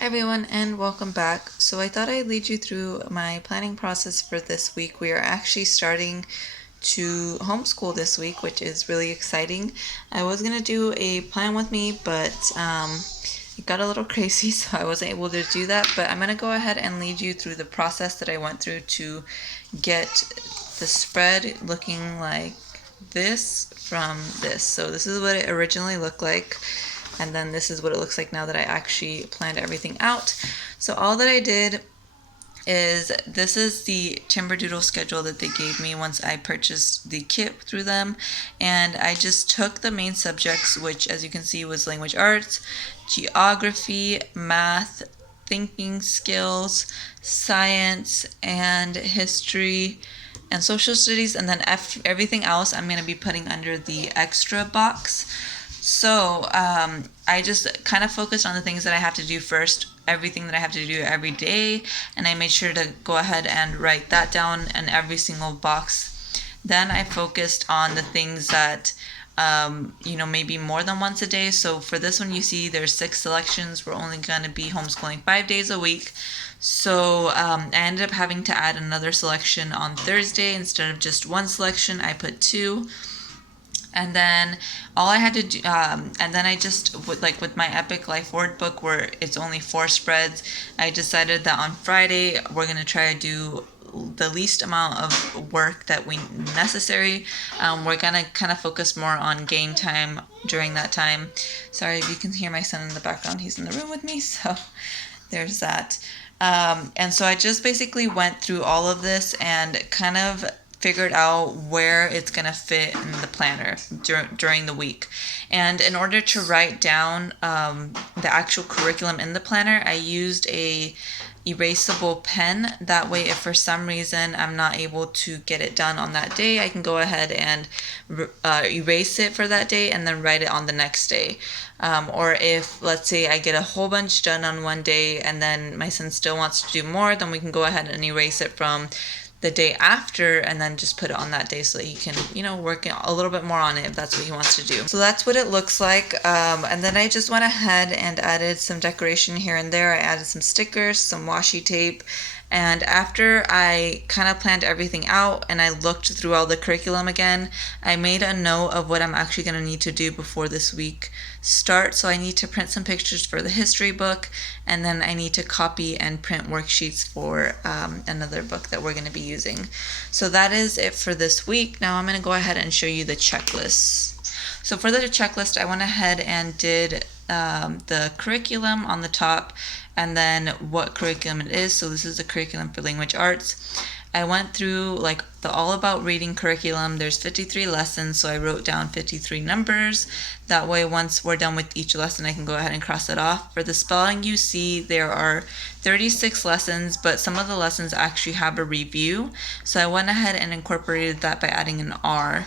Hi everyone and welcome back. So I thought I'd lead you through my planning process for this week. We are actually starting to homeschool this week, which is really exciting. I was going to do a plan with me, but it got a little crazy, so I wasn't able to do that. But I'm going to go ahead and lead you through the process that I went through to get the spread looking like this from this. So this is what it originally looked like. And then this is what it looks like now that I actually planned everything out. So all that I did is this is the Timberdoodle schedule that they gave me once I purchased the kit through them. And I just took the main subjects, which as you can see was language arts, geography, math, thinking skills, science, and history, and social studies. And then everything else I'm going to be putting under the extra box. So I just kind of focused on the things that I have to do first, everything that I have to do every day, and I made sure to go ahead and write that down in every single box. Then I focused on the things that, maybe more than once a day. So for this one, you see there's 6 selections. We're only going to be homeschooling 5 days a week. So I ended up having to add another selection on Thursday. Instead of just 1 selection, I put 2. And then all I had to do, and then I just, with my Epic Life Word book where it's only 4 spreads, I decided that on Friday we're going to try to do the least amount of work that we necessary. We're going to kind of focus more on game time during that time. Sorry if you can hear my son in the background, he's in the room with me, so there's that. And so I just basically went through all of this and kind of figured out where it's going to fit in the planner during the week. And in order to write down the actual curriculum in the planner, I used a erasable pen. That way, if for some reason I'm not able to get it done on that day, I can go ahead and erase it for that day and then write it on the next day. Or if, let's say, I get a whole bunch done on one day and then my son still wants to do more, then we can go ahead and erase it from the day after and then just put it on that day so that he can, work a little bit more on it if that's what he wants to do. So that's what it looks like. And then I just went ahead and added some decoration here and there. I added some stickers, some washi tape. And after I kind of planned everything out and I looked through all the curriculum again, I made a note of what I'm actually going to need to do before this week starts. So I need to print some pictures for the history book, and then I need to copy and print worksheets for another book that we're going to be using. So that is it for this week. Now I'm going to go ahead and show you the checklist. So for the checklist, I went ahead and did the curriculum on the top and then what curriculum it is. So this is the curriculum for language arts. I went through the all about reading curriculum. There's 53 lessons, so I wrote down 53 numbers. That way, once we're done with each lesson, I can go ahead and cross it off. For the spelling, you see there are 36 lessons, but some of the lessons actually have a review. So I went ahead and incorporated that by adding an R.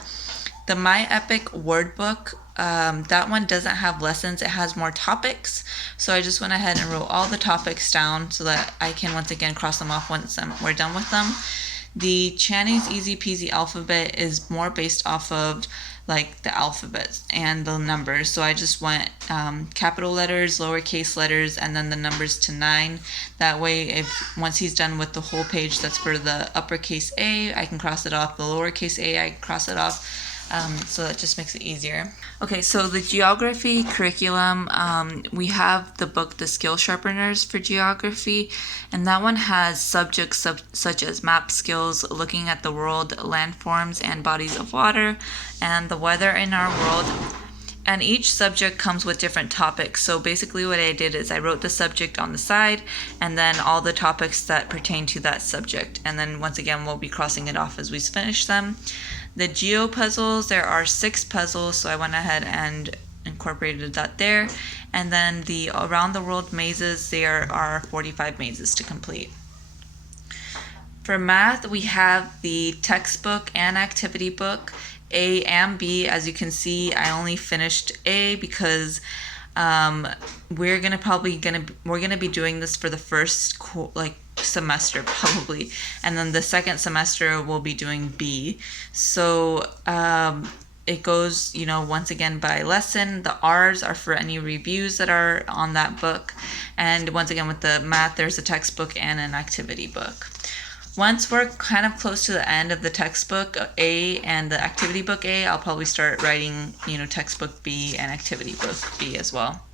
The My Epic Word book, that one doesn't have lessons, it has more topics. So I just went ahead and wrote all the topics down so that I can once again cross them off once we're done with them. The Chinese Easy Peasy alphabet is more based off of the alphabet and the numbers. So I just went capital letters, lowercase letters, and then the numbers to 9. That way, if once he's done with the whole page that's for the uppercase A, I can cross it off. The lowercase A, I can cross it off. So that just makes it easier. Okay, so the geography curriculum, we have the book The Skill Sharpeners for geography, and that one has subjects such as map skills, looking at the world, landforms and bodies of water, and the weather in our world. And each subject comes with different topics. So basically what I did is I wrote the subject on the side and then all the topics that pertain to that subject. And then once again, we'll be crossing it off as we finish them. The geo puzzles, there are 6 puzzles, so I went ahead and incorporated that there. And then the around the world mazes, there are 45 mazes to complete. For math, we have the textbook and activity book, A and B. As you can see, I only finished A because we're gonna be doing this for the first semester probably, and then the second semester we'll be doing B. So it goes, once again by lesson. The R's are for any reviews that are on that book. And once again, with the math, there's a textbook and an activity book. Once we're kind of close to the end of the textbook A and the activity book A, I'll probably start writing, textbook B and activity book B as well.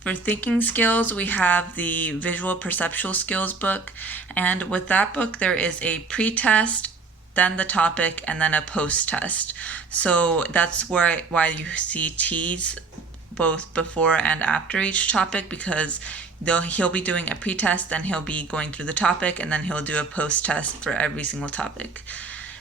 For thinking skills, we have the visual perceptual skills book. And with that book, there is a pre-test, then the topic, and then a post-test. So that's why you see T's both before and after each topic, because he'll be doing a pre-test, then he'll be going through the topic, and then he'll do a post-test for every single topic.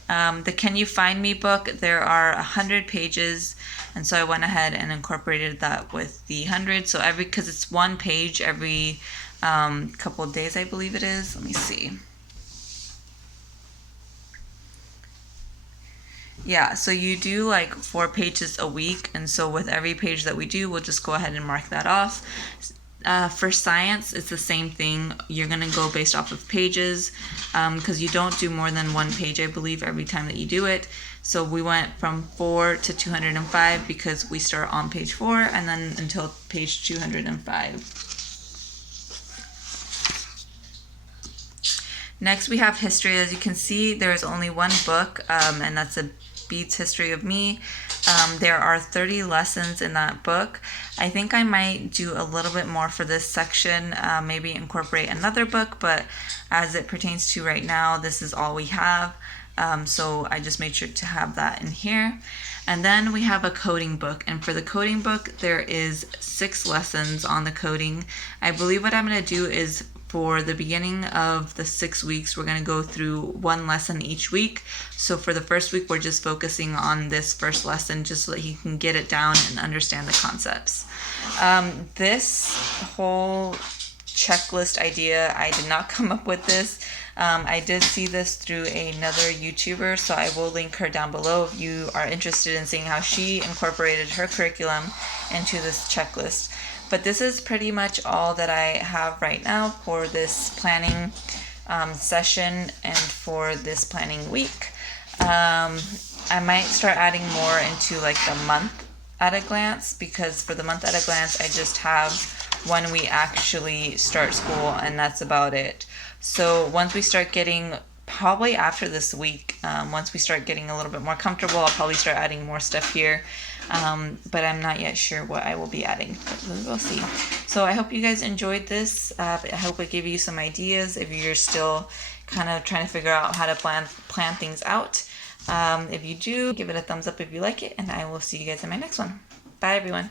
The Can You Find Me book, there are 100 pages, and so I went ahead and incorporated that with the 100. So because it's one page every couple of days, I believe it is. Let me see. Yeah, so you do like 4 pages a week, and so with every page that we do, we'll just go ahead and mark that off. For science, it's the same thing. You're going to go based off of pages, because you don't do more than 1 page, I believe, every time that you do it. So we went from 4 to 205 because we start on page 4 and then until page 205. Next, we have history. As you can see, there is only one book, and that's a Beats History of Me. There are 30 lessons in that book. I think I might do a little bit more for this section, maybe incorporate another book, but as it pertains to right now, this is all we have. So I just made sure to have that in here. And then we have a coding book. And for the coding book, there is 6 lessons on the coding. I believe what I'm going to do is for the beginning of the 6 weeks, we're going to go through 1 lesson each week. So for the first week, we're just focusing on this first lesson just so that he can get it down and understand the concepts. This whole checklist idea, I did not come up with this. I did see this through another YouTuber, so I will link her down below if you are interested in seeing how she incorporated her curriculum into this checklist. But this is pretty much all that I have right now for this planning session and for this planning week. I might start adding more into like the month at a glance, because for the month at a glance, I just have when we actually start school, and that's about it. So once we start getting, probably after this week, once we start getting a little bit more comfortable, I'll probably start adding more stuff here. But I'm not yet sure what I will be adding, but we'll see. So I hope you guys enjoyed this. I hope it gave you some ideas if you're still kind of trying to figure out how to plan things out. If you do, give it a thumbs up if you like it, and I will see you guys in my next one. Bye, everyone.